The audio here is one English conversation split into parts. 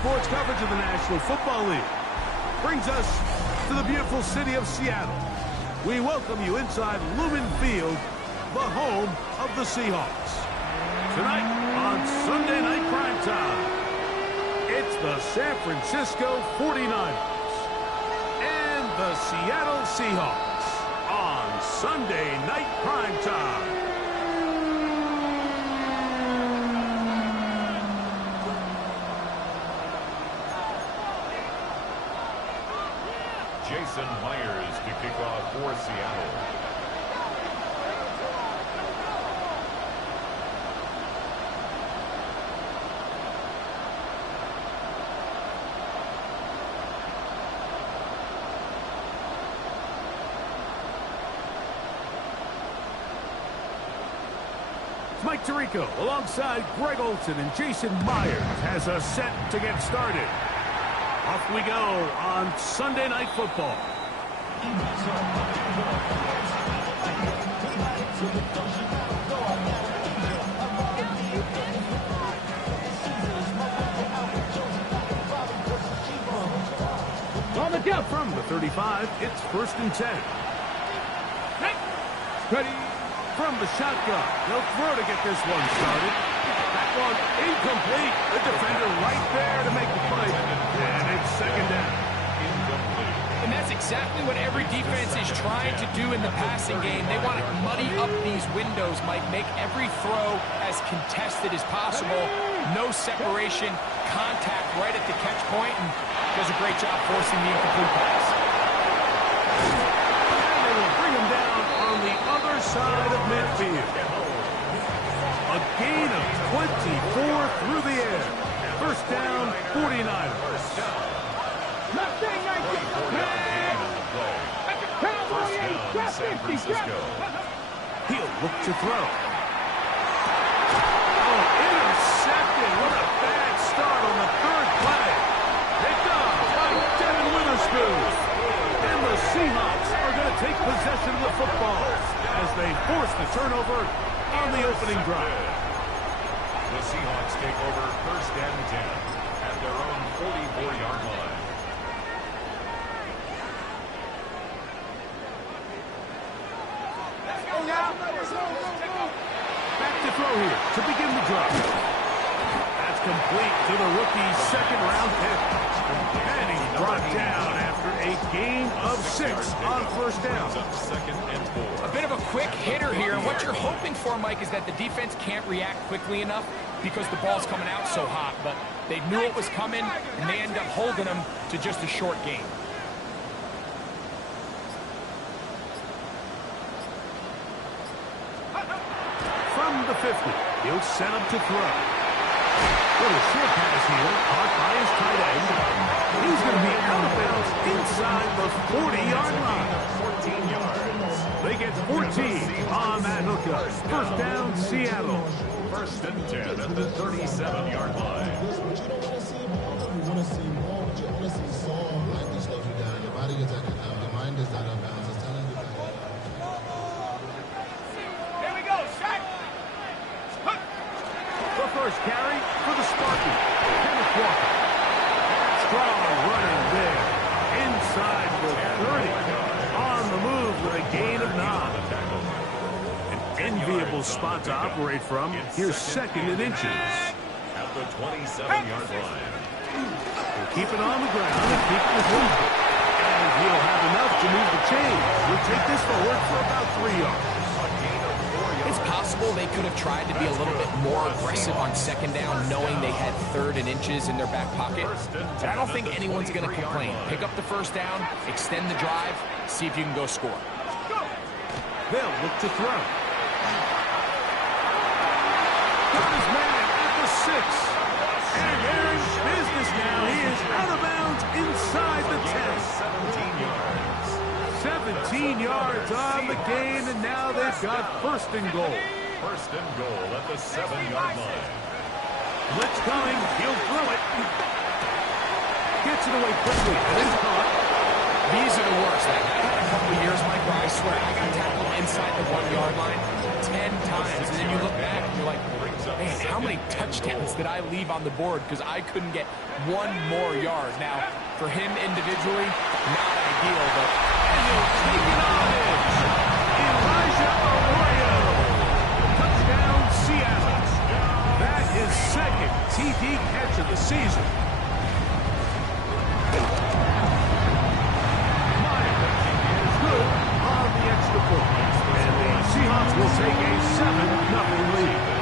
sports coverage of the National Football League brings us to the beautiful city of Seattle. We welcome you inside Lumen Field, the home of the Seahawks. Tonight on Sunday Night Primetime, it's the San Francisco 49ers and the Seattle Seahawks on Sunday Night Primetime. Jason Myers to kick off for Seattle. Mike Tirico alongside Greg Olsen and Jason Myers has us set to get started. Off we go on Sunday Night Football. On the jump from the 35, it's 1st and 10. Ready from the shotgun. They'll throw to get this one started. That one incomplete. The defender right there to make the play. And it's 2nd down. And that's exactly what every defense is trying to do in the passing game. They want to muddy up these windows, Mike, make every throw as contested as possible. No separation, contact right at the catch point, and does a great job forcing the incomplete pass. And they will bring him down on the other side of midfield. A gain of 24 through the air. 1st down, 49ers. San Francisco. He'll look to throw. Oh, intercepted. What a bad start on the 3rd play. Picked up by Devin Witherspoon. And the Seahawks are going to take possession of the football as they force the turnover on the opening drive. The Seahawks take over 1st and 10 at their own 44-yard line. Back to throw here to begin the drive. That's complete to the rookie's 2nd-round pick. And he's brought down after a gain of 6 on 1st down. 2nd and 4. A bit of a quick hitter here, and what you're hoping for, Mike, is that the defense can't react quickly enough because the ball's coming out so hot. But they knew it was coming, and they end up holding them to just a short gain. From the 50, he'll set up to throw. Little short pass here, caught by his tight end. He's going to be out of bounds inside the 40-yard line. 14 yards. They get 14 on that hookup. 1st down, Seattle. 1st and 10 at the 37-yard line. You want to see more, but you want to see Saul. Like, this slows you down. Your body is acting out. Your mind is out of bounds. It's telling you that. Here we go, Shaq! The first carry for the Sparky. Kenneth Walker. Strong running there. Inside the 30. On the move with a gain of 9. An enviable spot to operate from. Here's 2nd and inches. At the 27-yard line. He'll keep it on the ground and keep it moving. And he'll have enough to move the chains. He'll take this forward for about 3 yards. It's possible they could have tried to be a little bit more aggressive on 2nd down, knowing they had 3rd and inches in their back pocket. But I don't think anyone's going to complain. Pick up the 1st down, extend the drive, see if you can go score. They'll look to throw. Got his man at the 6. And they're in business now. He is out of bounds inside the 10. 17 yards. 17 yards on the gain, and now they've got 1st and goal. 1st and goal at the 7-yard line. Blitz coming. He'll throw it. Gets it away quickly. And it's caught. These are the worst. I've had a couple of years, Mike, where I swear I got tackled inside the 1-yard line 10 times. And then you look back and you're like, Man, how many touchdowns did I leave on the board because I couldn't get one more yard? Now, for him individually, not ideal, but... And he'll take it on in. Elijah Arroyo. Touchdown, Seattle. That is second TD catch of the season. Myers good on the extra point. And the Seahawks will take a 7-0 lead.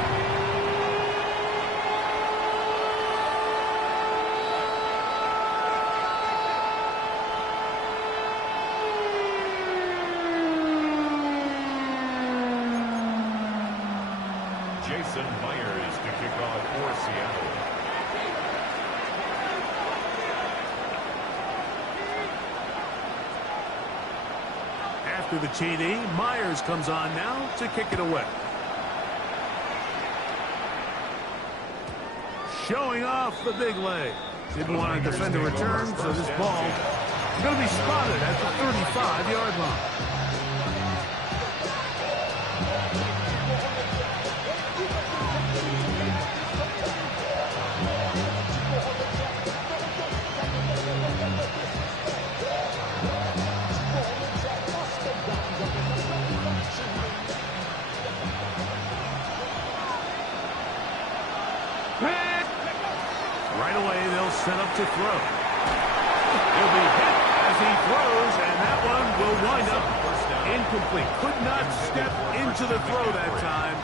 Jason Myers to kick off for Seattle. After the TD, Myers comes on now to kick it away. Showing off the big leg. Didn't want to defend a return, so this ball is going to be spotted at the 35-yard line. Right away, they'll set up to throw. He'll be hit as he throws, and that one will wind up incomplete. Could not step into the throw that time.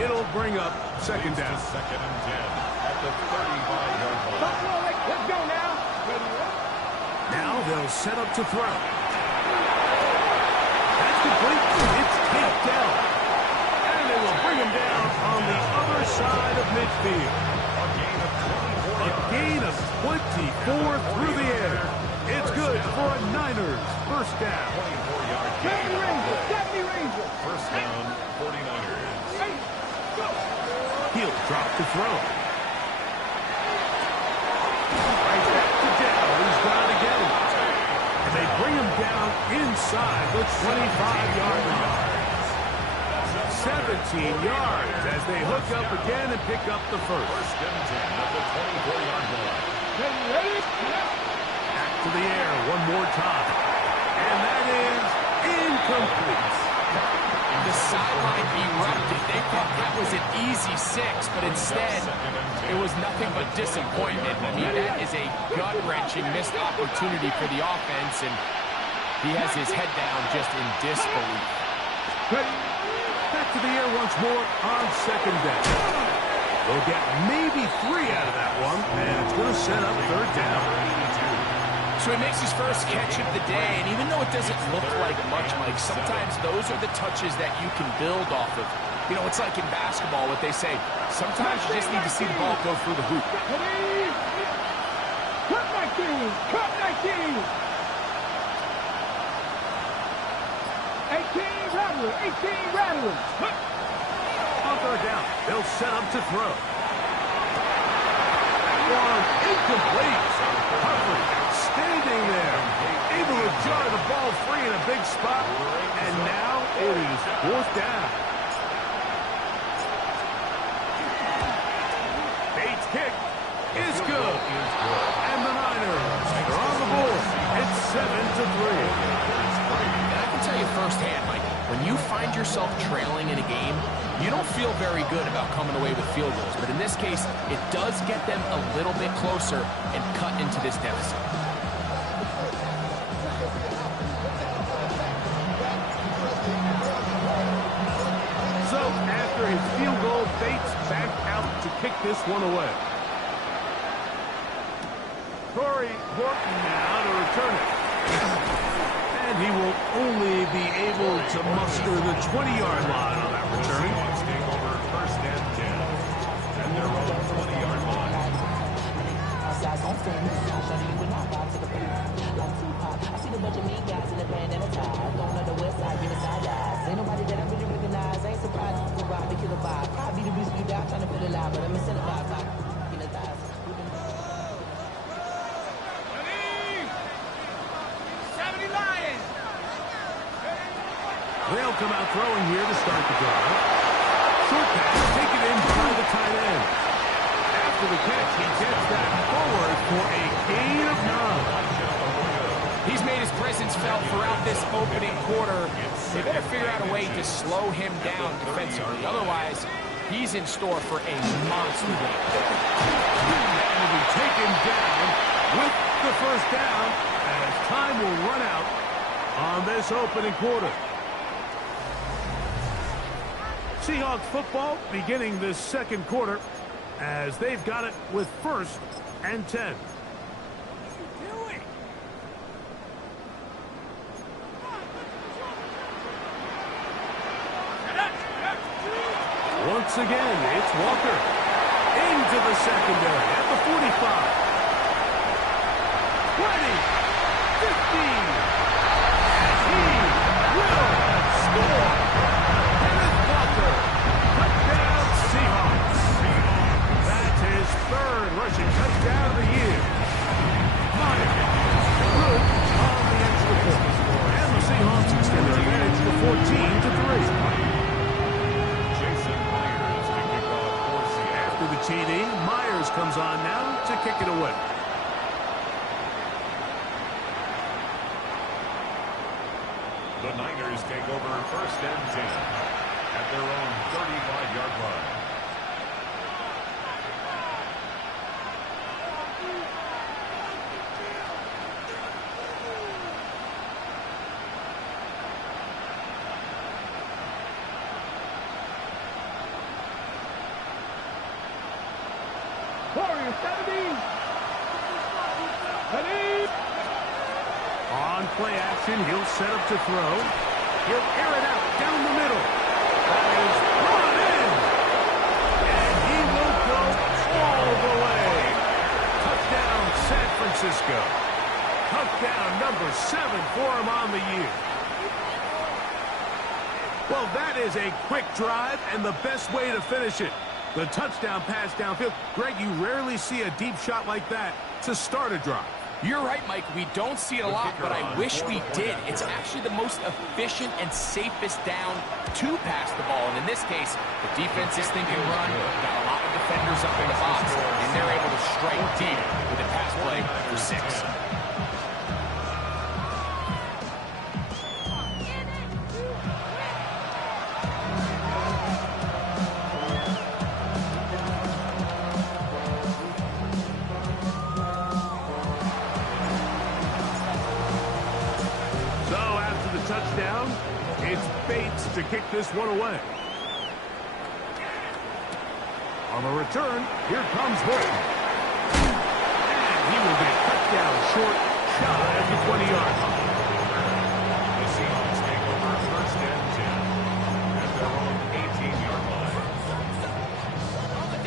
It'll bring up second down. Second and 10 at the 35-yard line. Let's go now. Now they'll set up to throw. That's complete. It's taped down. And they will bring him down on the other side of midfield. A gain of 24 through the air. It's good for a Niners first down. 24-yard gain. First down, 49ers. He'll drop to throw. Right back to Dell. He's got it again. And they bring him down inside the 25-yard line. 17 yards as they hook up again and pick up the first. First and 10 at the 24-yard line. Back to the air one more time. And that is incomplete. The sideline erupted. They thought that was an easy 6, but instead, it was nothing but disappointment. I mean, that is a gut-wrenching missed opportunity for the offense, and he has his head down just in disbelief. Back to the air once more on second down. They'll get maybe 3 out of that one, and it's going to set up third down. So he makes his first catch of the day, and even though it doesn't look like much, Mike, sometimes those are the touches that you can build off of. You know, it's like in basketball, what they say, sometimes you just need to see the ball go through the hoop. Cut 19! Cut 19! 18 Rattlers! On third down, they'll set up to throw. One incomplete. Humphrey standing there, able to jar the ball free in a big spot, and now it is fourth down. Bates' kick is good, and the Niners are on the board. It's 7-3. I can tell you firsthand, Mike, when you find yourself trailing in a game, you don't feel very good about coming away with field goals. But in this case, it does get them a little bit closer and cut into this deficit. So after his field goal, Bates back out to kick this one away. Corey Horton now to return it. And he will only be able to muster the 20-yard line on that return. Seahawks take over first and 10 at their own 20-yard line. I see the bunch of mean guys in the band and a tie. Going on the west side, giving side eyes. Ain't nobody that I really recognize. Ain't surprised to rob me, kill a vibe. I be the beast, be down, trying to feel alive, but I'm incentivized like in the thighs. They'll come out throwing here to start the drive. Short pass taken in by the tight end. After the catch, he gets that forward for a gain of 9. He's made his presence felt throughout this opening quarter. They better figure out a way to slow him down defensively. Otherwise, he's in store for a monster game. That will be taken down with the first down as time will run out on this opening quarter. Seahawks football beginning this second quarter as they've got it with 1st and 10. Once again, it's Walker into the secondary at the 45. 20, 15, and he will score. Kenneth Walker, touchdown Seahawks. That's his 3rd rushing touchdown of the year. Myers, good on the extra point. And the Seahawks extend their advantage to 14-3. The TD. Myers comes on now to kick it away. The Niners take over 1st and 10 at their own 35-yard line. Warriors 70. On play action, he'll set up to throw. He'll air it out down the middle. That is brought in. And he will go all the way. Touchdown, San Francisco. Touchdown number 7 for him on the year. Well, that is a quick drive and the best way to finish it. The touchdown pass downfield. Greg, you rarely see a deep shot like that to start a drive. You're right, Mike. We don't see it a lot, but I wish we did. It's actually the most efficient and safest down to pass the ball. And in this case, the defense is thinking run. Got a lot of defenders up in the box, and they're able to strike deep with a pass play for 6. Touchdown. It's Bates to kick this one away. On the return, here comes Bolton. And he will get cut down short, shy at the 20-yard line. The Seahawks take over 1st and 10 at their own 18-yard line. Here we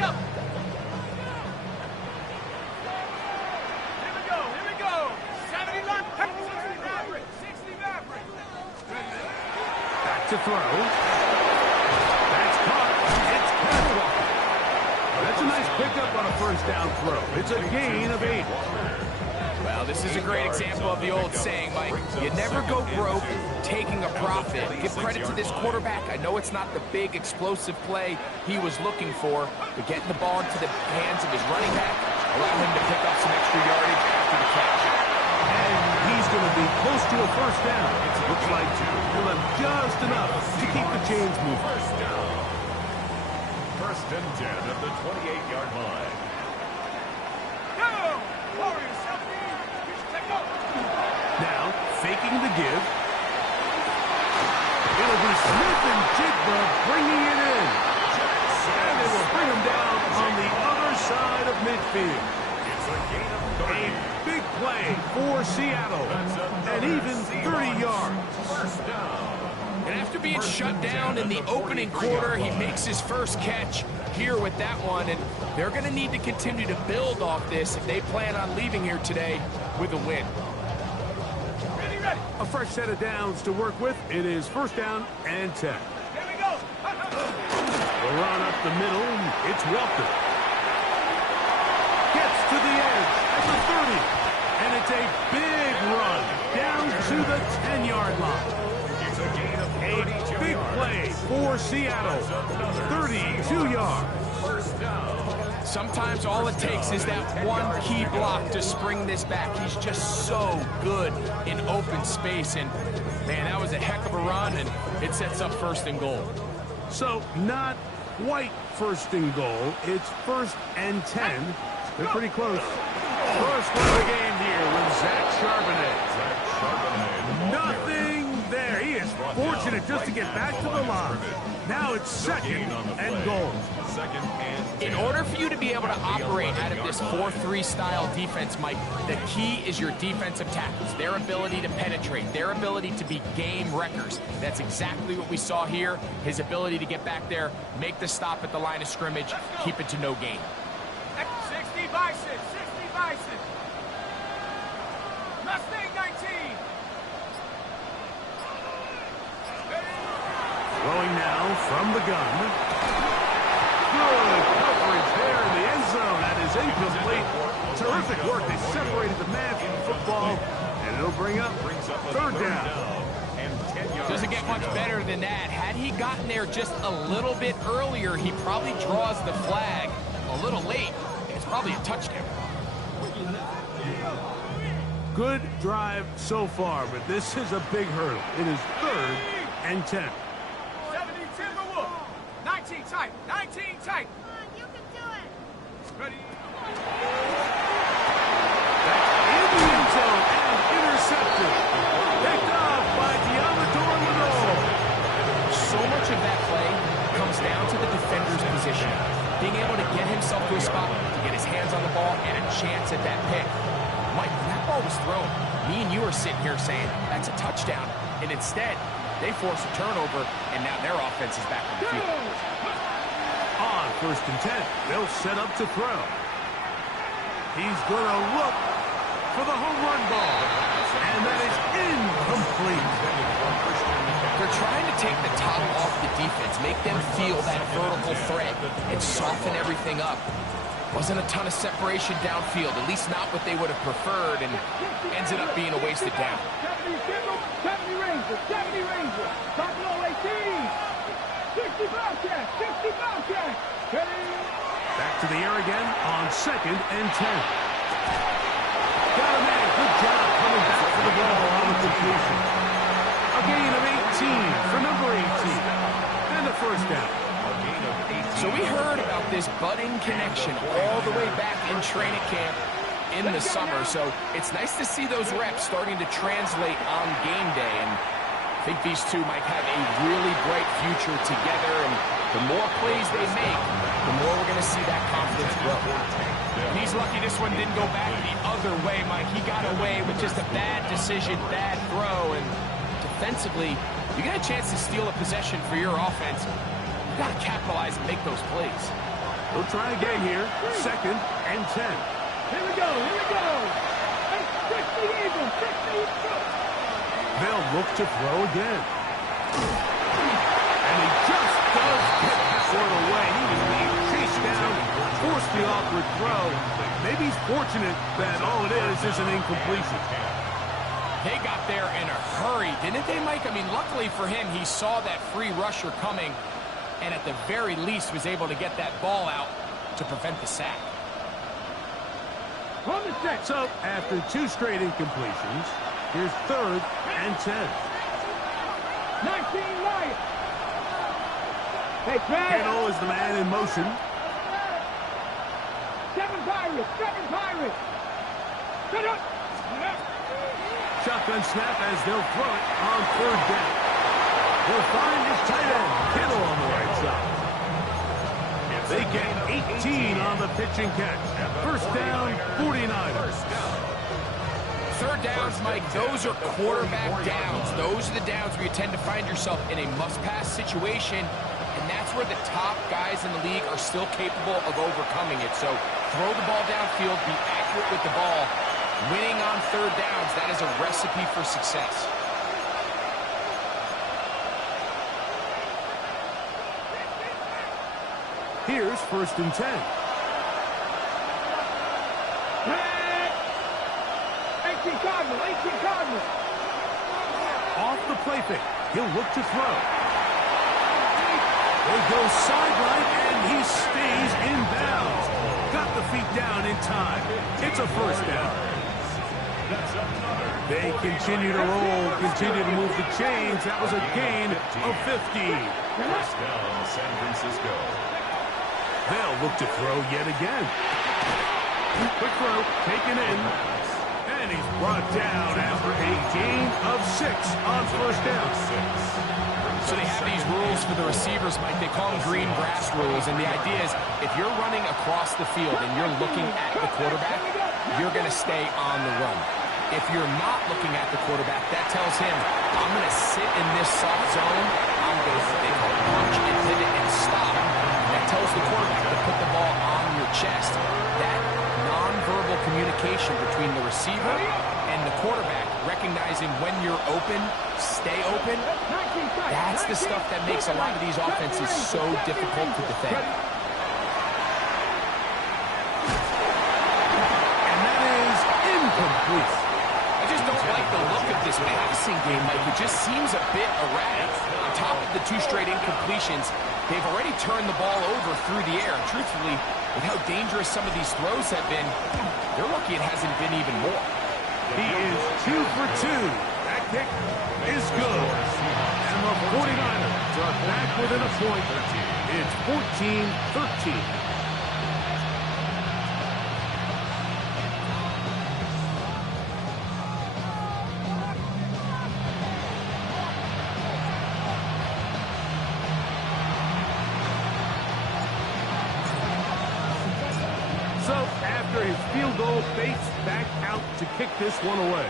go. 70 left. 60 Mavericks. 60 Mavericks. Back to throw. That's caught. It's Kenneth Walker. That's a nice pickup on a 1st down throw. It's a gain of 8. Well, this is a great example of the old saying, Mike. You never go broke taking a profit. Give credit to this quarterback. I know it's not the big explosive play he was looking for, but getting the ball into the hands of his running back, allow him to pick up some extra yardage after the catch. And he's going to be close to a 1st down. It looks like he'll have just enough to keep the chains moving. 1st and 10 at the 28-yard line. Warriors 70. Now, faking the give. It'll be Smith and Jigba bringing it in. And it will bring him down on the other side of midfield. It's a gain of 30. A big play for Seattle. And even 30 yards. 1st down. And after being shut down in the opening quarter, he makes his first catch here with that one. And they're going to need to continue to build off this if they plan on leaving here today with a win. A fresh set of downs to work with. It is 1st down and 10. Here we go. The run up the middle. It's Walker. Gets to the edge at the 30. And it's a big run down to the 10-yard line. It's a gain of 32 Big yards. play for Seattle. 32 yards. 1st down. Sometimes all it takes is that one key block to spring this back. He's just so good in open space. And, man, that was a heck of a run, and it sets up 1st and goal. So, not quite 1st and goal. It's 1st and 10. They're pretty close. First play of the game here with Zach Charbonnet. Nothing there. He is fortunate just to get back to the line. Now it's 2nd and goal. 2nd and 10. In order for you to be able to operate out of this 4-3 style defense, Mike, the key is your defensive tackles, their ability to penetrate, their ability to be game wreckers. That's exactly what we saw here. His ability to get back there, make the stop at the line of scrimmage, keep it to no gain. 60 Bison, 60 Bison. Mustang 19. Throwing now from the gun. Good coverage there in the end zone. That is incomplete. Terrific work. They separated the man from the football, and it'll bring up 3rd down. Doesn't get much better than that. Had he gotten there just a little bit earlier, he probably draws the flag a little late. It's probably a touchdown. Good drive so far, but this is a big hurdle. It is 3rd and 10. 70 Timberwolf. 19 tight. 19 tight. Come on, you can do it. Ready. In the end zone and intercepted. Picked off by Diamador Lenore. So much of that play comes down to the defender's position. Being able to get himself to a spot, to get his hands on the ball, and a chance at that pick. Mike, when that ball was thrown, me and you are sitting here saying, that's a touchdown. And instead, they force a turnover, and now their offense is back on the field. On 1st and 10, they'll set up to throw. He's going to look for the home run ball. And that is incomplete. They're trying to take the top off the defense, make them feel that vertical threat, and soften everything up. Wasn't a ton of separation downfield, at least not what they would have preferred, and ended up being a wasted down. 70 Timber, 70 Ranger, 70 Ranger. Top low 18. 60 Bobcat, 60 Bobcat. Ready. Back to the air again on 2nd and 10. Got a man. Good job coming back for the ball on the completion. A gain of 18 for number 18. And a 1st down. So we heard about this budding connection all the way back in training camp in the summer. So it's nice to see those reps starting to translate on game day. And I think these two might have a really bright future together. And the more plays they make, the more we're going to see that confidence grow. And he's lucky this one didn't go back the other way, Mike. He got away with just a bad decision, bad throw. And defensively, you get a chance to steal a possession for your offense. You got to capitalize and make those plays. We'll try again here. 2nd and 10. Here we go, here we go. 60 Eagles, 60 Eagles. They'll look to throw again. And he just does get that one away. He was being chased down, forced the awkward throw. Maybe he's fortunate that all it is an incompletion. They got there in a hurry, didn't they, Mike? I mean, luckily for him, he saw that free rusher coming, and at the very least was able to get that ball out to prevent the sack. On the set. So, after 2 straight incompletions, here's 3rd and 10. 19 Lions. Hey, Brad. Kittle is the man in motion. 7 Pirates, 7 Pirates. Set up. Shotgun snap as they'll throw it on 3rd down. They'll find his tight end, Kittle, on the right side. They get 18 on the pitch and catch. 1st down, 49ers. 3rd downs, Mike, those are quarterback downs. Those are the downs where you tend to find yourself in a must-pass situation, and that's where the top guys in the league are still capable of overcoming it. So throw the ball downfield, be accurate with the ball. Winning on 3rd downs, that is a recipe for success. Here's 1st and 10. 18 Cardinal, 18 Cardinal. Off the play fake. He'll look to throw. They go sideline, and he stays in bounds. Got the feet down in time. It's a first down. They continue to roll, continue to move the chains. That was a gain of 15. First down, San Francisco. They'll look to throw yet again. Quick throw, taken in. And he's brought down after a gain of 6 on first down. So they have these rules for the receivers, Mike. They call them green grass rules. And the idea is if you're running across the field and you're looking at the quarterback, you're going to stay on the run. If you're not looking at the quarterback, that tells him, I'm going to sit in this soft zone. I'm going to, they call it punch and pivot and stop. That tells the quarterback to put the ball on your chest. That nonverbal communication between the receiver and the quarterback, recognizing when you're open, stay open, that's the stuff that makes a lot of these offenses so difficult to defend. And that is incomplete. I just don't like the look of this passing game, Mike. It just seems a bit erratic. On top of the 2 straight incompletions, they've already turned the ball over through the air. And truthfully, with how dangerous some of these throws have been, they're lucky it hasn't been even more. He is 2 for 2. That kick is good. And the 49ers are back within a point. It's 14-13. So after his field goal, Bates back out to kick this one away.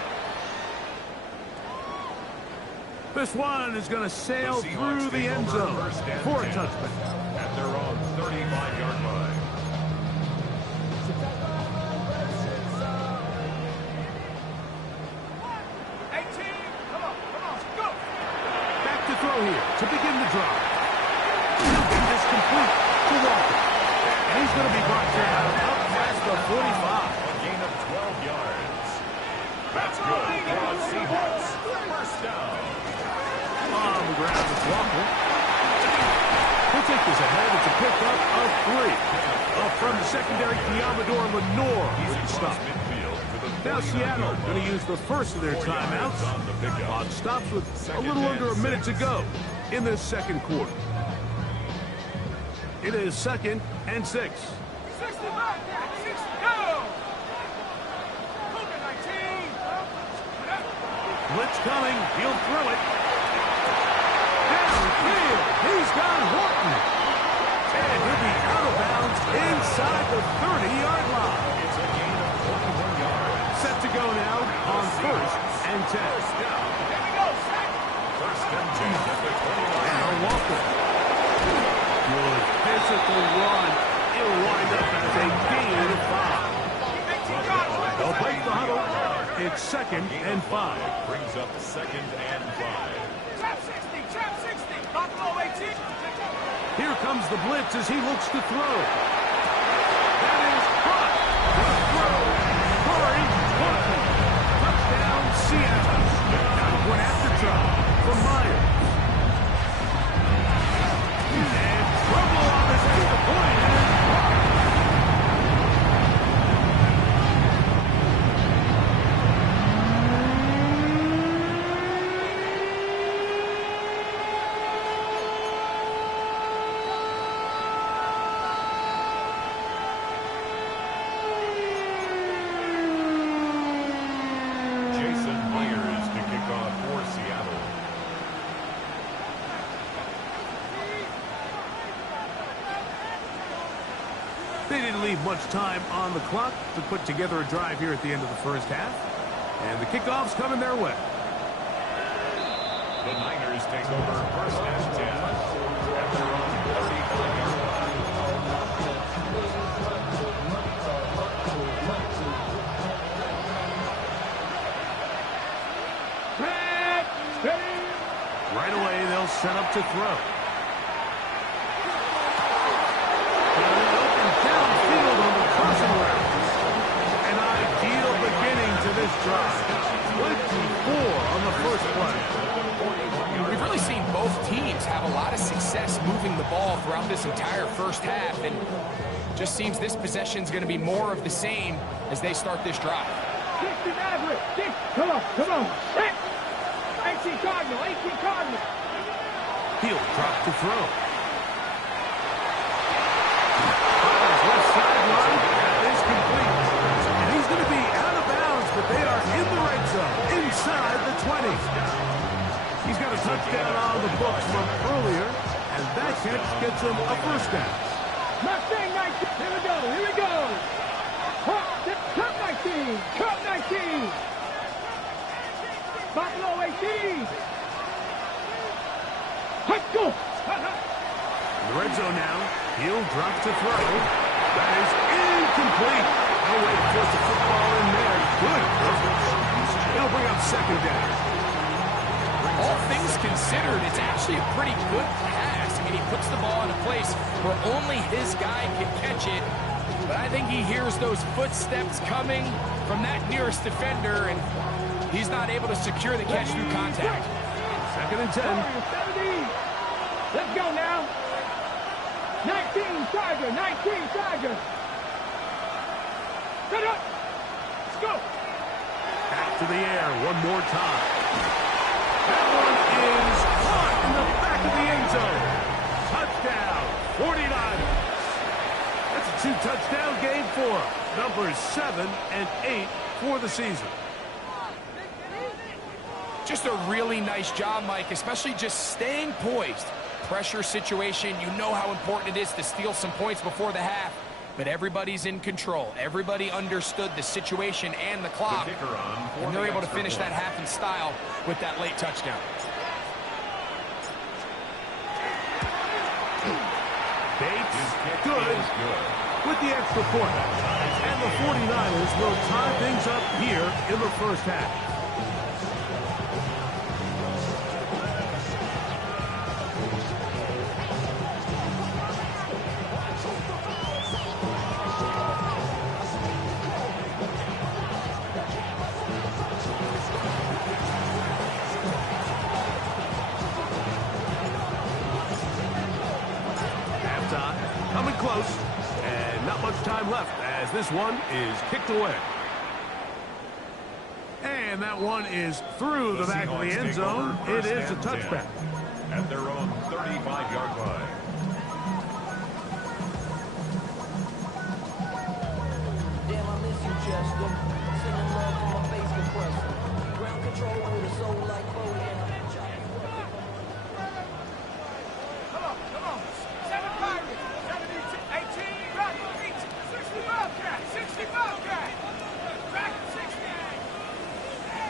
This one is going to sail through the end zone for a touchdown. At their own 35-yard line. Back to throw here to begin the drive. Fielding is complete to Walker. And he's going to be brought down up past the 45. A gain of 12 yards. That's good for the Seahawks. First down. On the ground with Walker. He'll take this ahead. It's a pickup of 3. Up from the secondary, Diamador Lenore with the stop. Now Seattle going to use the first of their timeouts. Clock stops with a little under a minute to go in this second quarter. It is 2nd and 6. Blitz coming. He'll throw it. Downfield. He's got Horton. And he'll be out of bounds inside the 30-yard line. It's a gain of 41 yards. Set to go now on 1st and 10. First and 10 at the 20-yard Now line. Walker. Good physical run. It'll wind up as a gain of 5. They'll break the huddle. It's 2nd and 5. Brings up 2nd and 5. Here comes the blitz as he looks to throw. That is caught. Good throw. Corey Courtney. Touchdown, Seattle. Now one after drop from Myers. And trouble on his extra point. And it's caught. Jason Myers to kick off for Seattle. They didn't leave much time on the clock to put together a drive here at the end of the first half. And the kickoff's coming their way. The Niners take over 1st and 10 at their own 35-yard line. Right away, they'll set up to throw. Open downfield on the crossing route. An ideal beginning to this drive. 24 on the first play. We've really seen both teams have a lot of success moving the ball throughout this entire first half, and just seems this possession is going to be more of the same as they start this drive. 60 Maverick. Come on, come on. 18 Cardinal, 18 Cardinal. He'll drop to throw. Fires left sideline. That is complete. And he's going to be out of bounds, but they are in the red zone, inside the 20. He's got a touchdown on the books from earlier, and that catch gets him a first down. Mustang 19. Here we go, here we go. Cup 19, Cup 19. Buffalo 18. Let's go. In the red zone now. He'll drop to throw. That is incomplete. No way to force the football in there. Good coverage. It'll bring up second down. All things considered, it's actually a pretty good pass. I mean, he puts the ball in a place where only his guy can catch it. But I think he hears those footsteps coming from that nearest defender, and he's not able to secure the catch through contact. Second and 10. Let's go now. 19 Tiger, 19 Tiger. Set up. Let's go. Back to the air one more time. That one is caught in the back of the end zone. Touchdown, 49ers. That's a two-touchdown game for him. Numbers 7 and 8 for the season. Just a really nice job, Mike, especially just staying poised. Pressure situation, you know how important it is to steal some points before the half, but everybody's in control. Everybody understood the situation and the clock, and they're able to finish that half in style with that late touchdown. Bates, good with the extra point. And the 49ers will tie things up here in the first half. Coming close, and not much time left as this one is kicked away. And that one is through the back of the end zone. It is a touchback. At their own 35-yard line. Damn, I miss you, Chester. Sending love from my face compressor. Ground control with a soul like Cody. Come on. 7 Pirates. 18 Rocky Beach. 60 Bobcat. 60 Bobcat. Dragon 60.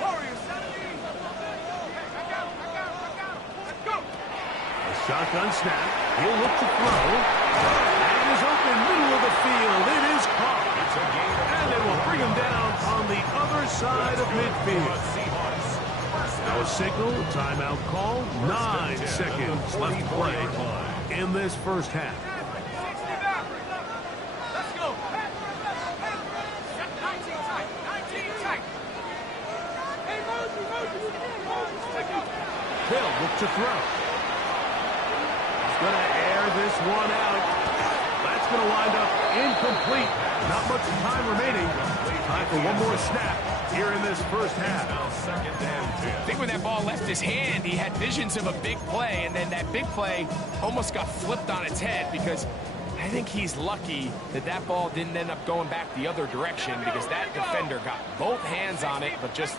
Warriors 70. Hey, I got him. Let's go. A shotgun snap. He'll look to throw. And is open middle of the field. It is caught. And they will bring him down on the other side of midfield. Now a signal, timeout call. 9 seconds left to play in this first half. 60 Maverick. Let's go. 19 tight. 19 tight. Hey, Mosey. Hill look to throw. He's going to air this one out. That's going to wind up incomplete. Not much time remaining. Time for one more snap here in this first half. I think when that ball left his hand, he had visions of a big play, and then that big play almost got flipped on its head, because I think he's lucky that that ball didn't end up going back the other direction, because that defender got both hands on it but just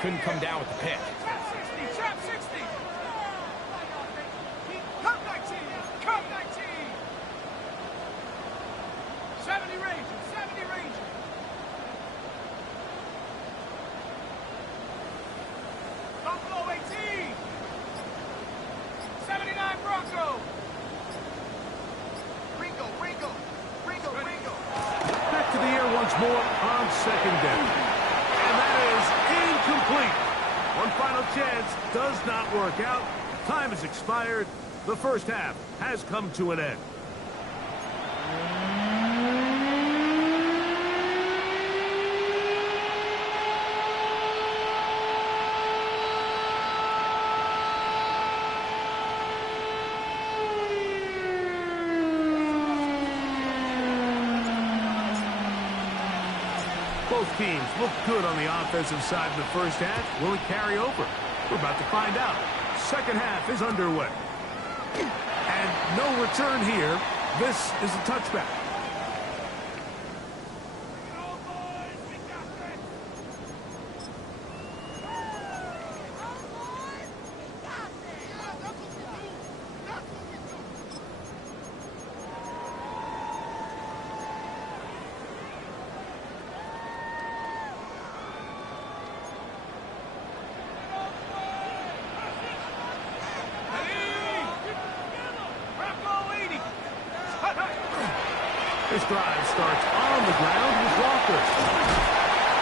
couldn't come down with the pick. Trap 60. Cup 19. Cup 19. 70 Rangers. 70 Rangers. Buffalo 18. 79 Bronco. Ringo. Back to the air once more on second down. And that is incomplete. One final chance does not work out. Time has expired. The first half has come to an end. Both teams look good on the offensive side in the first half. Will it carry over? We're about to find out. Second half is underway. And no return here. This is a touchback. This drive starts on the ground with Walker.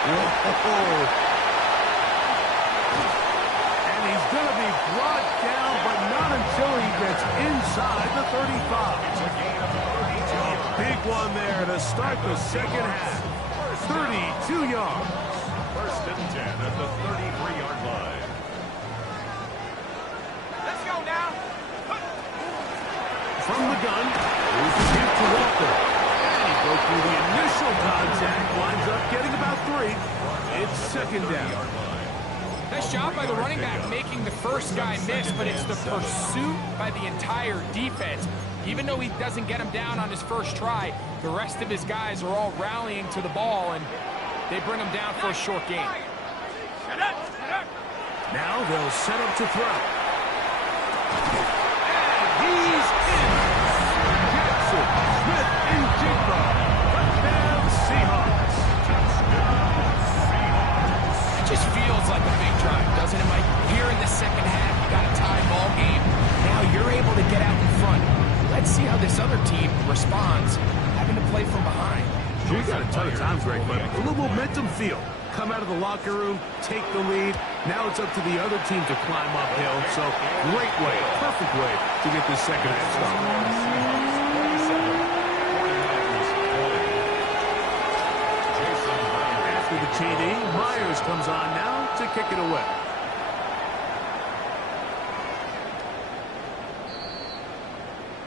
Whoa. And he's going to be brought down, but not until he gets inside the 35. A big one there to start the second half. 32 yards. First and 10 at the 33-yard line. Let's go now. From the gun, here's the give to Walker. Broke through the initial contact, winds up getting about 3. It's second down. Nice job by the running back making the first guy miss, but it's the pursuit by the entire defense. Even though he doesn't get him down on his first try, the rest of his guys are all rallying to the ball, and they bring him down for a short gain. Now they'll set up to throw. And he's in. Jackson, Smith, and Jigba. Touchdown, Seahawks. It just feels like a big drive, doesn't it, Mike? Here in the second half, you got a tie ball game. Now you're able to get out in front. Let's see how this other team responds, having to play from behind. Sure, you got a ton of times, Greg, but a little momentum feel. Come out of the locker room, take the lead. Now it's up to the other team to climb uphill. So, great way, perfect way to get this second half started. After the TD, Myers comes on now to kick it away.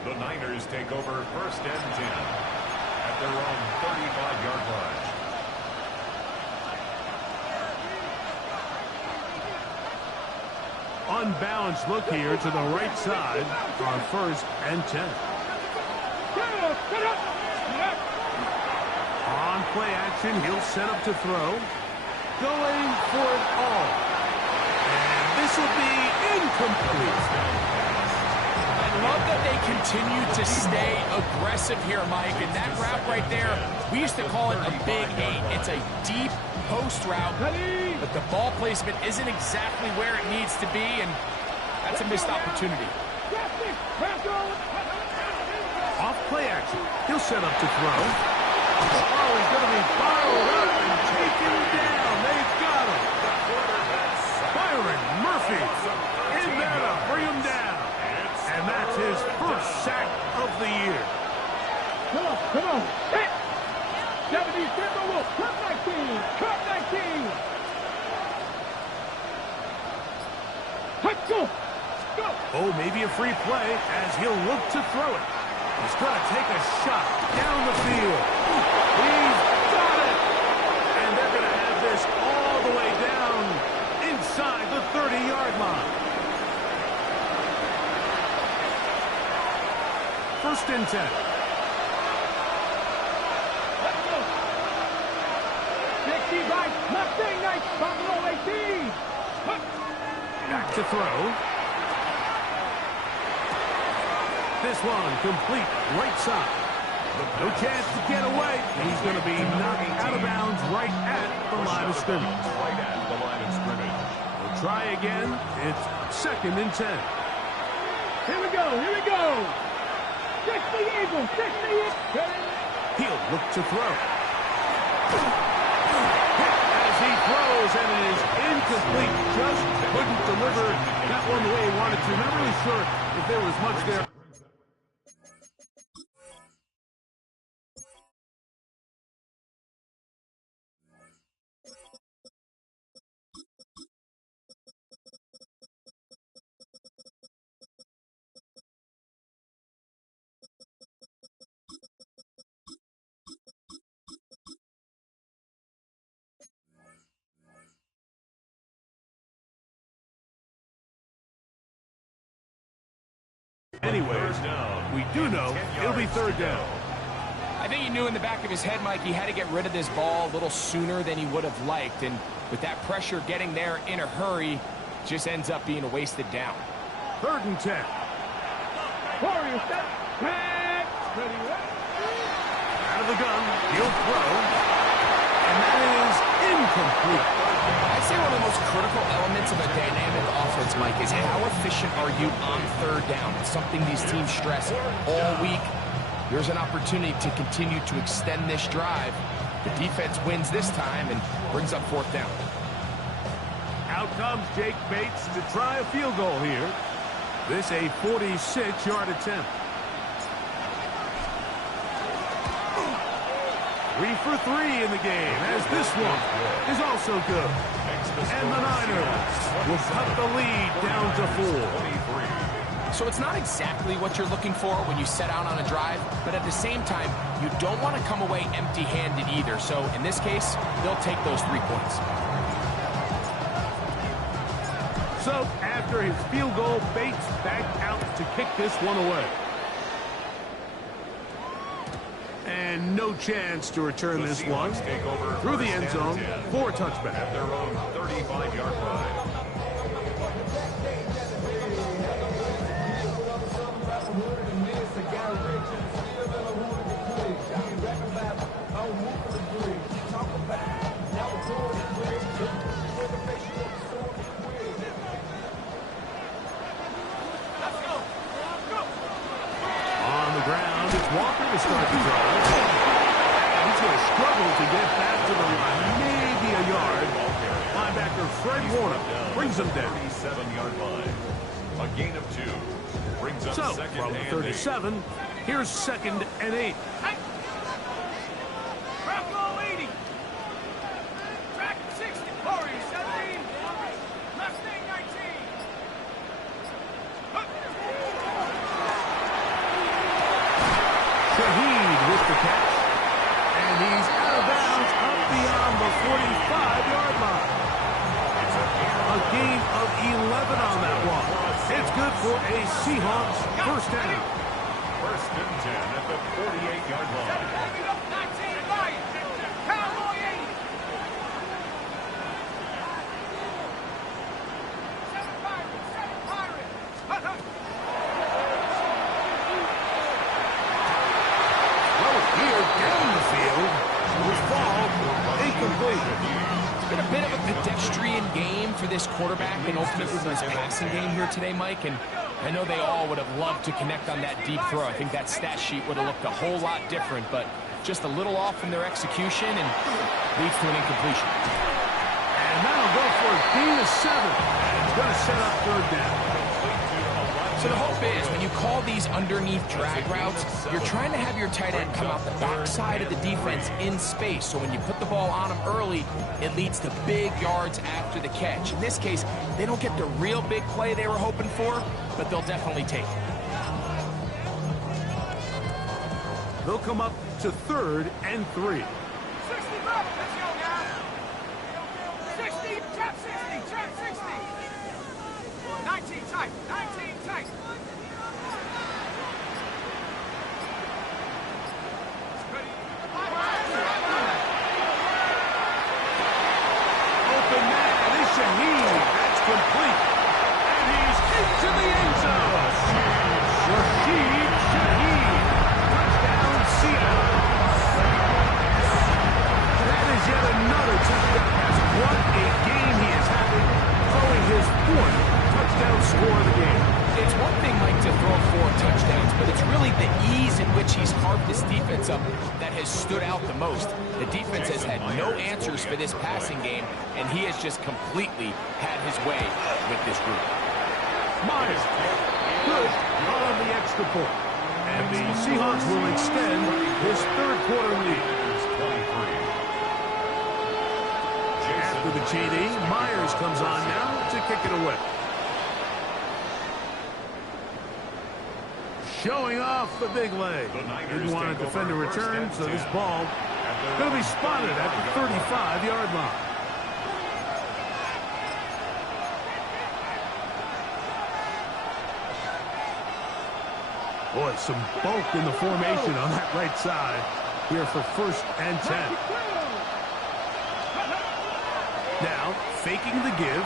The Niners take over first and 10 at their own 35-yard line. Unbalanced look here to the right side on first and 10. On play action, he'll set up to throw. Going for it all. And this will be incomplete. I love that they continue to stay aggressive here, Mike. And that route right there, we used to call it a big 8. It's a deep post route, but the ball placement isn't exactly where it needs to be, and that's a missed opportunity. Off play action, he'll set up to throw. Oh, he's going to be followed up and taken down. They've got him. Byron Murphy in there to bring him down. And that's his first sack of the year. Come on. Hit. 70, Timberwolf. Cut 19. Cut 19. Let's go. Go. Oh, maybe a free play as he'll look to throw it. He's going to take a shot down the field. He's got it. And they're going to have this all the way down inside the 30-yard line. First and 10. Let's go. 60 right. Mustang night. Buffalo 18. Back to throw. This one complete right side. No chance to get away. He's going to be knocked out of bounds right at the line of scrimmage. Right at the line of scrimmage. We'll try again. It's second and 10. Here we go. Here we go. 60 Eagles. 60 Eagles. He'll look to throw. As he throws, and it is incomplete. Just couldn't deliver that one the way he wanted to. Not really sure if there was much there. Anyways, we do know it'll be third down. I think he knew in the back of his head, Mike, he had to get rid of this ball a little sooner than he would have liked. And with that pressure getting there in a hurry, just ends up being a wasted down. 3rd and 10. Warriors, set. Out of the gun, he'll throw. And that is incomplete. I'd say one of the most critical elements of a dynamic offense, Mike, is how efficient are you on 3rd down. It's something these teams stress all week. Here's an opportunity to continue to extend this drive. The defense wins this time and brings up 4th down. Out comes Jake Bates to try a field goal here. This a 46-yard attempt. 3 for 3 in the game, as this one is also good. And the Niners will cut the lead down to 4. So it's not exactly what you're looking for when you set out on a drive, but at the same time, you don't want to come away empty-handed either. So in this case, they'll take those 3 points. So after his field goal, Bates back out to kick this one away. And no chance to return this one through the end zone for a touchback. At their own 35-yard line. On the ground, it's Walker to start the drive. He's going to struggle to get back to the line, maybe a yard. Linebacker Fred Warner brings him down. 37-yard line. A gain of 2. Brings up So, second from and 37, here's 2nd and 8. Bronco 80. Track 60. Warriors 17. Mustang 19. Shaheed with the catch. And he's out of bounds up beyond the 45-yard line. A gain of 11 on that one. It's good for a Seahawks 1st down. 1st and 10 at the 48-yard line. 19 Lions. Cowboy 80. 7 Pirates. 7 Pirates. Well, here down the field, was ball incomplete. It's been a bit of a pedestrian game for this quarterback and ultimately this passing game here today, Mike. And I know they all would have loved to connect on that deep throw. I think that stat sheet would have looked a whole lot different, but just a little off from their execution and leads to an incompletion. And that'll go for a gain of 7. It's going to set up 3rd down. So the hope is when you call these underneath drag routes, you're trying to have your tight end come out the backside of the defense in space. So when you put the ball on him early, it leads to big yards after the catch. In this case, they don't get the real big play they were hoping for, but they'll definitely take it. They'll come up to 3rd and 3. 60 bucks. Let's go, guys. 60. Trap 60. Trap 60. 19 tight. 19 tight. Open man is Shaheed. That's complete. And he's into the end zone. Rashid Shaheed. Touchdown, Seattle. That is yet another touchdown pass. What a game he is having, throwing his 4th touchdown score of the game. It's one thing, Mike, to throw 4 touchdowns, but it's really the ease in which he's carved this defense up that has stood out the most. The defense has had no answers for this passing game, and he has just completely had his way with this group. Myers, good on the extra point. And the Seahawks will extend this 3rd quarter lead. After the TD, Myers comes on now to kick it away. Showing off the big leg. Didn't want to defend a return, so this ball going to be spotted at the 35-yard line. Boy, some bulk in the formation on that right side here for 1st and 10. Now, faking the give.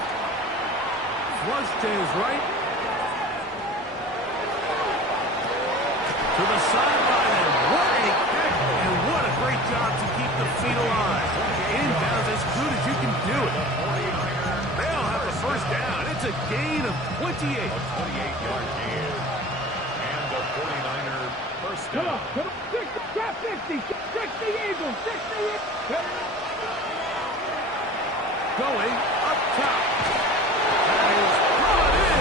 Flush to his right. To the sideline, and what a kick, and what a great job to keep the feet alive. Inbounds as good as you can do it. They'll have the 1st down. It's a gain of 28. A 28-yard gain. And the 49er 1st down. Come on, 60, 60 Eagles, 60 Eagles. Going up top. That is brought in.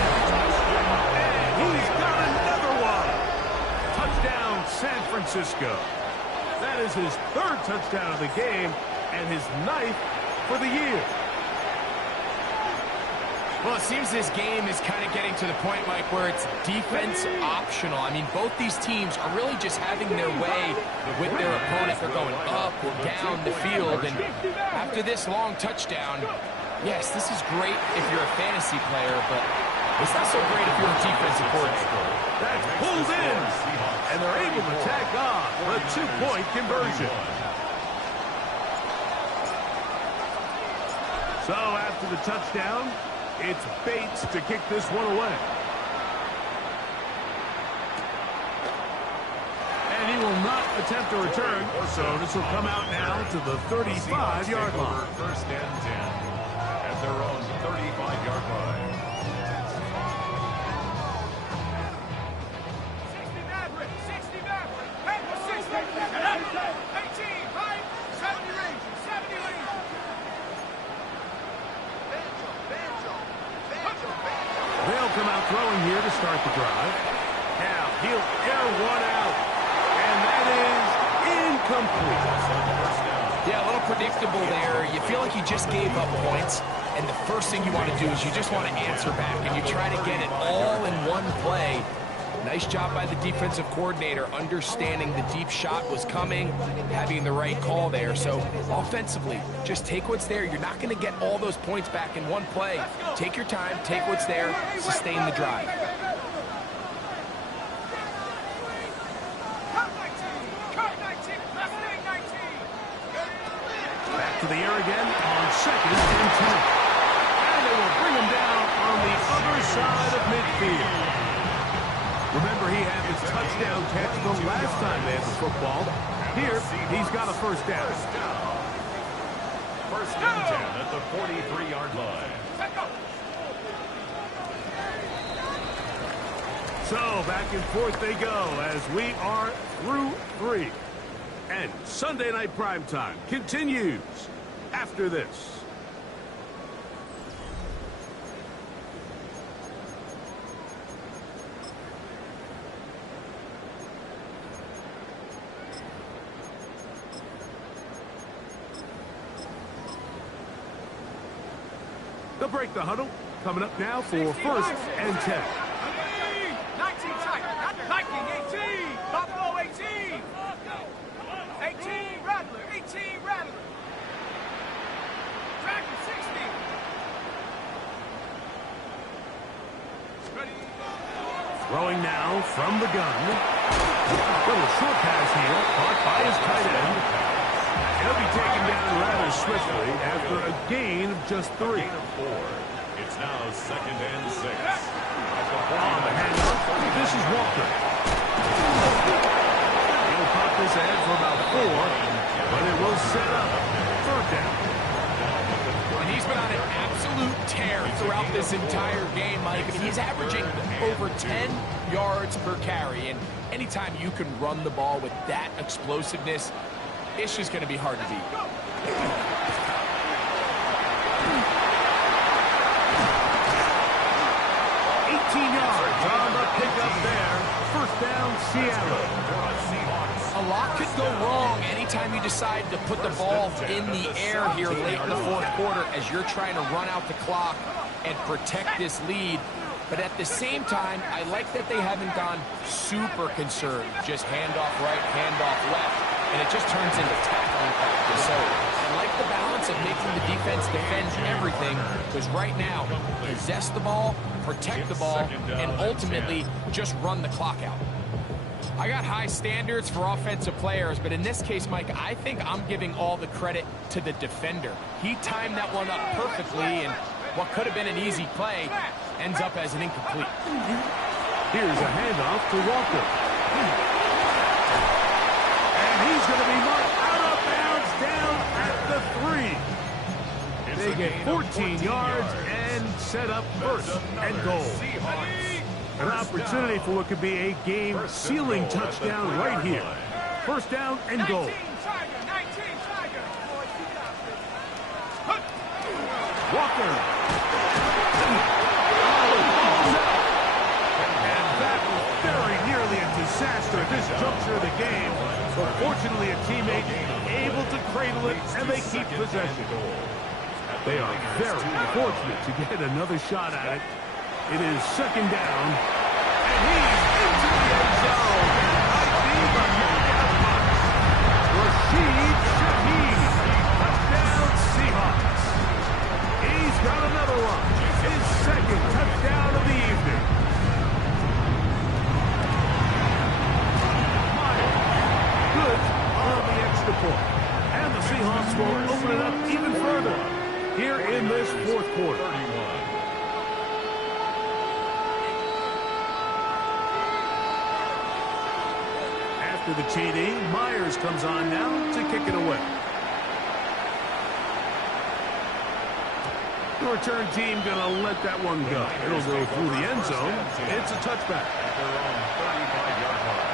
And he's got another one. Touchdown, San Francisco. That is his 3rd touchdown of the game and his 9th for the year. Well, it seems this game is kind of getting to the point, Mike, where it's defense optional. I mean, both these teams are really just having their way with their opponent. They're going up or down the field. And after this long touchdown, yes, this is great if you're a fantasy player, but it's not so great if you're a defensive coordinator. That's pulled in, and they're able to tack on the 2-point conversion. So after the touchdown, it's Bates to kick this one away. And he will not attempt a return, so this will come out now to the 35-yard line. 1st and 10 at their own 35-yard line. 60 Maverick, 60 Maverick. Hey, 60. 18, right? 70 Rangers, 70 Rangers. They'll come out throwing here to start the drive. Now he'll air one out, and that is incomplete. Yeah, a little predictable there. You feel like you just gave up points, and the first thing you want to do is you just want to answer back, and you try to get it all in one play. Nice job by the defensive coordinator, understanding the deep shot was coming, having the right call there. So offensively, just take what's there. You're not going to get all those points back in one play. Take your time, take what's there, sustain the drive. Cut 19, left leg 19. Back to the air again on 2nd and 10. And they will bring him down on the other side of midfield. Remember, he had his touchdown catch the last time they had the football. Here, he's got a 1st down. 1st and 10 at the 43-yard line. So, back and forth they go as we are through 3. And Sunday Night Primetime continues after this. They'll break the huddle. Coming up now for 1st and 10. 19 tight. Viking 18. Buffalo 18. 18 Rattler. 18 Rattler. Dragon 60. Ready. Throwing now from the gun. Little short pass here. Caught by his tight end. He'll be taken down rather swiftly after a gain of just 3. Gain of 4. It's now 2nd and 6. On the handoff, this is Walker. He'll pop this ahead for about 4, but it will set up 3rd down. And he's been on an absolute tear throughout this entire game, Mike. I mean, he's averaging over 10 yards per carry, and anytime you can run the ball with that explosiveness, it's just going to be hard to beat. 18 yards on the pickup there. 1st down, Seattle. A lot could go wrong anytime you decide to put the ball in the air here late in the 4th quarter as you're trying to run out the clock and protect this lead. But at the same time, I like that they haven't gone super conserved. Just handoff right, handoff left, and it just turns into tackling practice. So I like the balance of making the defense defend everything, because right now, possess the ball, protect the ball, and ultimately just run the clock out. I got high standards for offensive players, but in this case, Mike, I think I'm giving all the credit to the defender. He timed that one up perfectly, and what could have been an easy play ends up as an incomplete. Here's a handoff to Walker. And he's going to be marked out of bounds down at the 3. They get 14 yards and set up first and goal. An opportunity for what could be a game-sealing touchdown right here. First down and goal. Walker. And that was very nearly a disaster at this juncture of the game. But fortunately, a teammate able to cradle it, and they keep possession. They are very fortunate to get another shot at it. It is second down, and he's into the end zone. Might be the knockout punch. Rashid Shaheed, touchdown Seahawks. He's got another one, his second touchdown of the evening. Meyer, good on the extra point. And the Seahawks will open it up even further here in this fourth quarter. After the TD, Myers comes on now to kick it away. The return team going to let that one go. It'll go through the end zone. It's a touchback. At their own 35-yard line.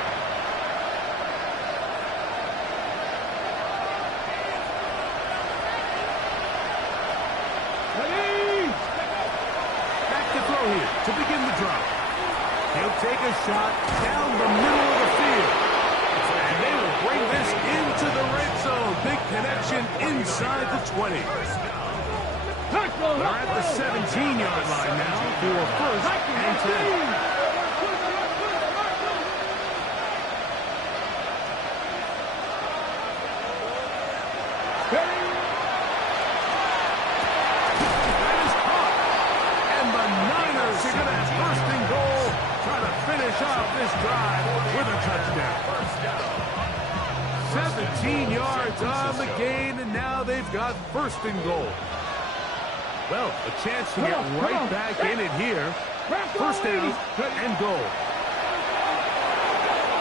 Back to throw here to begin the drive. He'll take a shot down the middle of the field. And they will bring this into the red zone. Big connection inside the 20. They're at the 17-yard line now for first and 10. That is caught. And the Niners are going to have first and goal. Try to finish off this drive with a touchdown. 17 yards on the gain, and now they've got first and goal. Well, a chance to get right back in it here. First down and goal.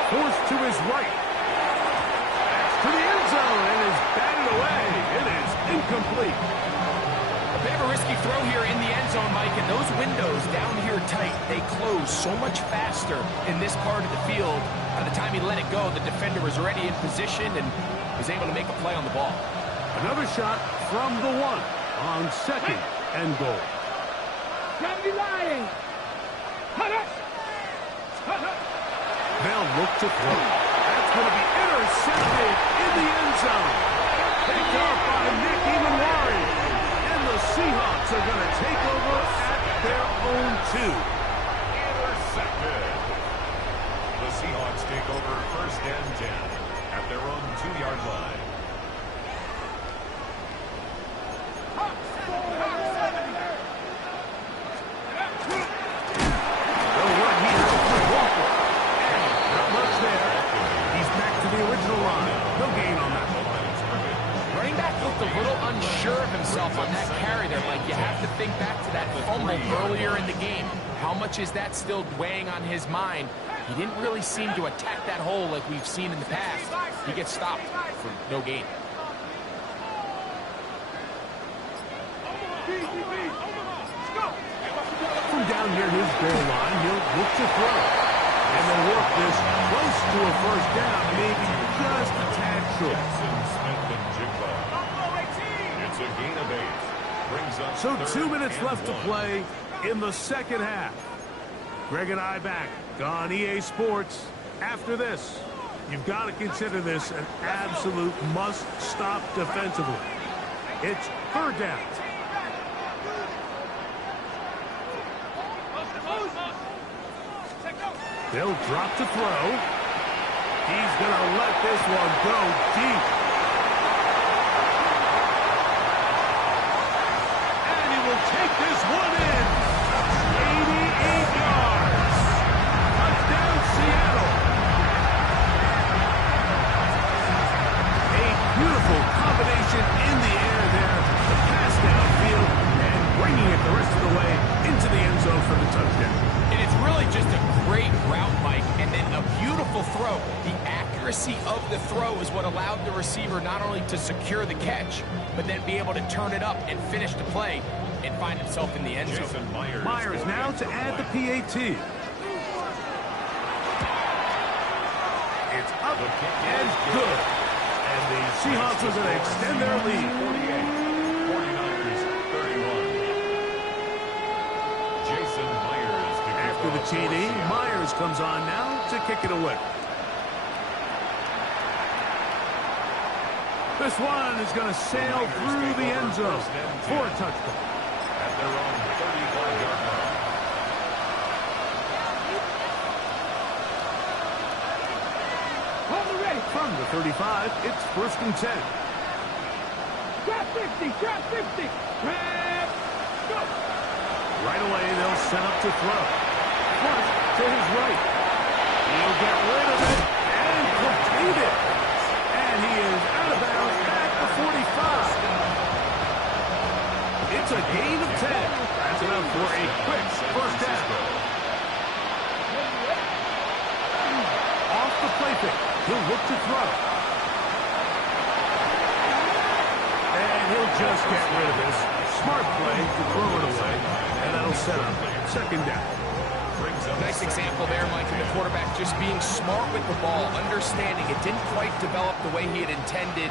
Forced to his right. That's to the end zone and is batted away. It is incomplete. A bit of a risky throw here in the end zone, Mike, and those windows down here tight, they close so much faster in this part of the field. By the time he let it go, the defender was already in position and was able to make a play on the ball. Another shot from the 1 on second and goal. They'll look to throw. That's going to be intercepted in the end zone. Picked up by Nicky Manwari. And the Seahawks are going to take over at their own 2. Intercepted. The Seahawks take over first and 10 at their own 2-yard line. A little unsure of himself on that carry there, Mike. You have to think back to that fumble earlier in the game. How much is that still weighing on his mind? He didn't really seem to attack that hole like we've seen in the past. He gets stopped for no gain. From down near his goal line, he'll look to throw. And they'll work this close to a first down, maybe just a tad short. It's a gain of 8. Brings up So 2 minutes left to play in the second half. Greg and I back on EA Sports. After this, you've got to consider this an absolute must-stop defensively. It's third down. They'll drop to throw. He's going to let this one go deep. And he will take this one in. 88 yards. Touchdown, Seattle. throw. The accuracy of the throw is what allowed the receiver not only to secure the catch, but then be able to turn it up and finish the play and find himself in the end zone. Myers now to add the PAT. It's up and good. And the Seahawks are going to extend their lead. 49ers 31. Jason Myers. After the TD, Myers comes on now to kick it away. This one is going to sail through the end zone for a touchdown. At their own 35-yard line. Hold it ready. From the 35, it's 1st and 10. Drop 50. Drop 50. Grab. Go. Right away, they'll set up to throw. Flush to his right. He'll get rid of it and complete it. And he is out of bounds at the 45. It's a gain of 10. That's enough for a quick first down. Off the play pick. He'll look to throw. And he'll just get rid of this. Smart play to throw it away. And that'll set up 2nd down. Nice example there, Mike, of the quarterback just being smart with the ball, understanding it didn't quite develop the way he had intended.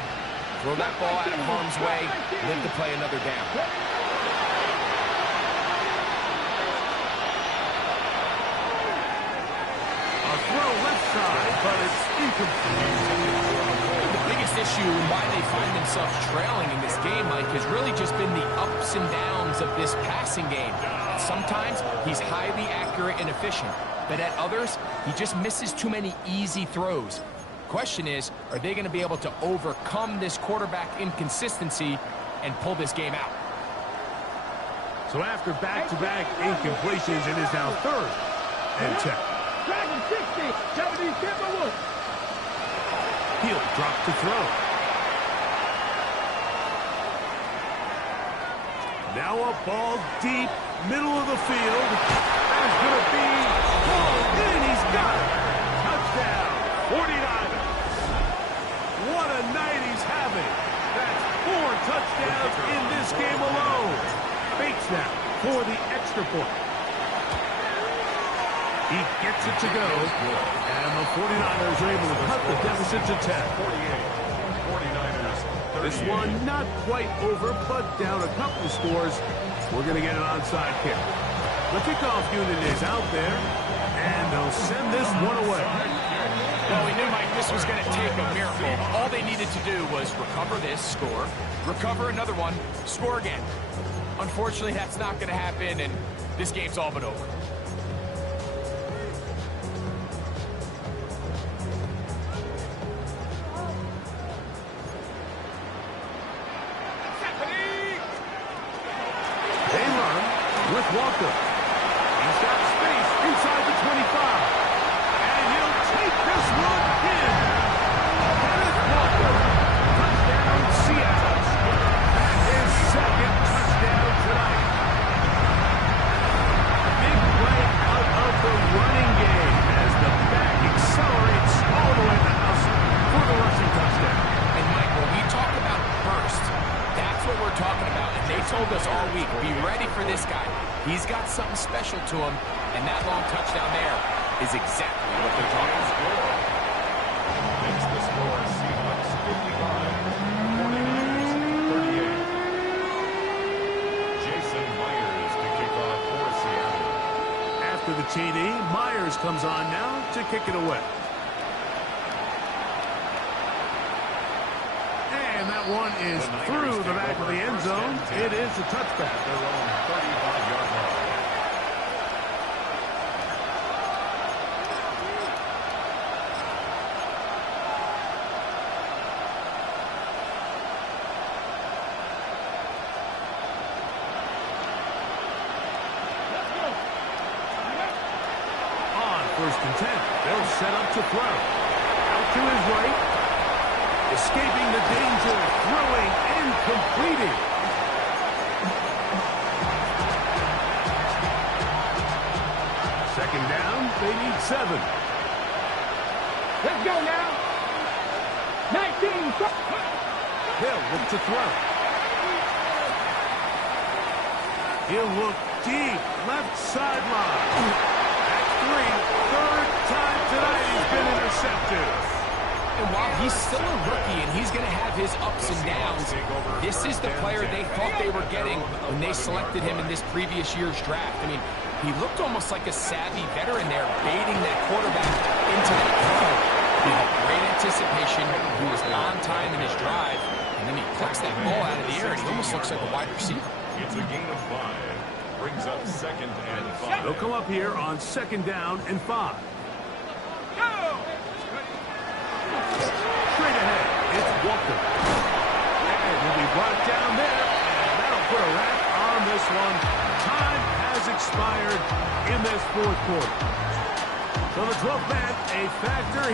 Throw that ball out of harm's way, live to play another down. A throw left side, but it's incomplete. The biggest issue and why they find themselves trailing in this game, Mike, has really just been the ups and downs of this passing game. Sometimes he's highly accurate and efficient, but at others, he just misses too many easy throws. Question is, are they going to be able to overcome this quarterback inconsistency and pull this game out? So after back-to-back incompletions, it is now 3rd and 10. Dragon 60. 70. Timberwolves. He'll drop to throw. Now a ball deep, middle of the field. That's going to be pulled in. He's got it. Touchdown, 49ers. What a night he's having. That's 4 touchdowns in this game alone. Bates now for the extra point. He gets it to go. And the 49ers are able to cut the deficit to 10. 49ers. This one not quite over, but down a couple of scores. We're going to get an onside kick. The kickoff unit is out there, and they'll send this one away. Well, we knew, Mike, this was going to take a miracle. All they needed to do was recover this, score, recover another one, score again. Unfortunately, that's not going to happen, and this game's all but over. Walker. He's got space inside the 25. And he'll take this one in. Kenneth Walker. Touchdown, Seattle. His 2nd touchdown tonight. Big play out of the running game as the back accelerates all the way to the house for the rushing touchdown. And, Mike, when we talk about burst, that's what we're talking about. And they told us all week, be ready for this guy. He's got something special to him, and that long touchdown there is exactly what they're talking about. Makes the score Seahawks 55, 49ers 38. Jason Myers to kick off for Seattle. After the TD, Myers comes on now to kick it away. And that one is through the back of the end zone. It is a touchback. Their own 35-yard line. On 1st and 10, they'll set up to throw. Out to his right. Escaping the danger, throwing and completing. Second down, they need 7. Let's go now. 19. He'll look to throw. He'll look deep, left sideline. At 3, third time tonight he's been intercepted. And while he's still a rookie and he's going to have his ups and downs, this is the player they thought they were getting when they selected him in this previous year's draft. I mean, he looked almost like a savvy veteran there, baiting that quarterback into that throw. He had great anticipation. He was on time in his drive, and then he plucks that ball out of the air, and he almost looks like a wide receiver. It's a gain of 5. Brings up 2nd and 5. They'll come up here on 2nd down and 5. Go! Straight ahead, it's Walker. And he'll be brought down there, and that'll put a wrap on this one. Time has expired in this 4th quarter. So the 12th man, a factor here.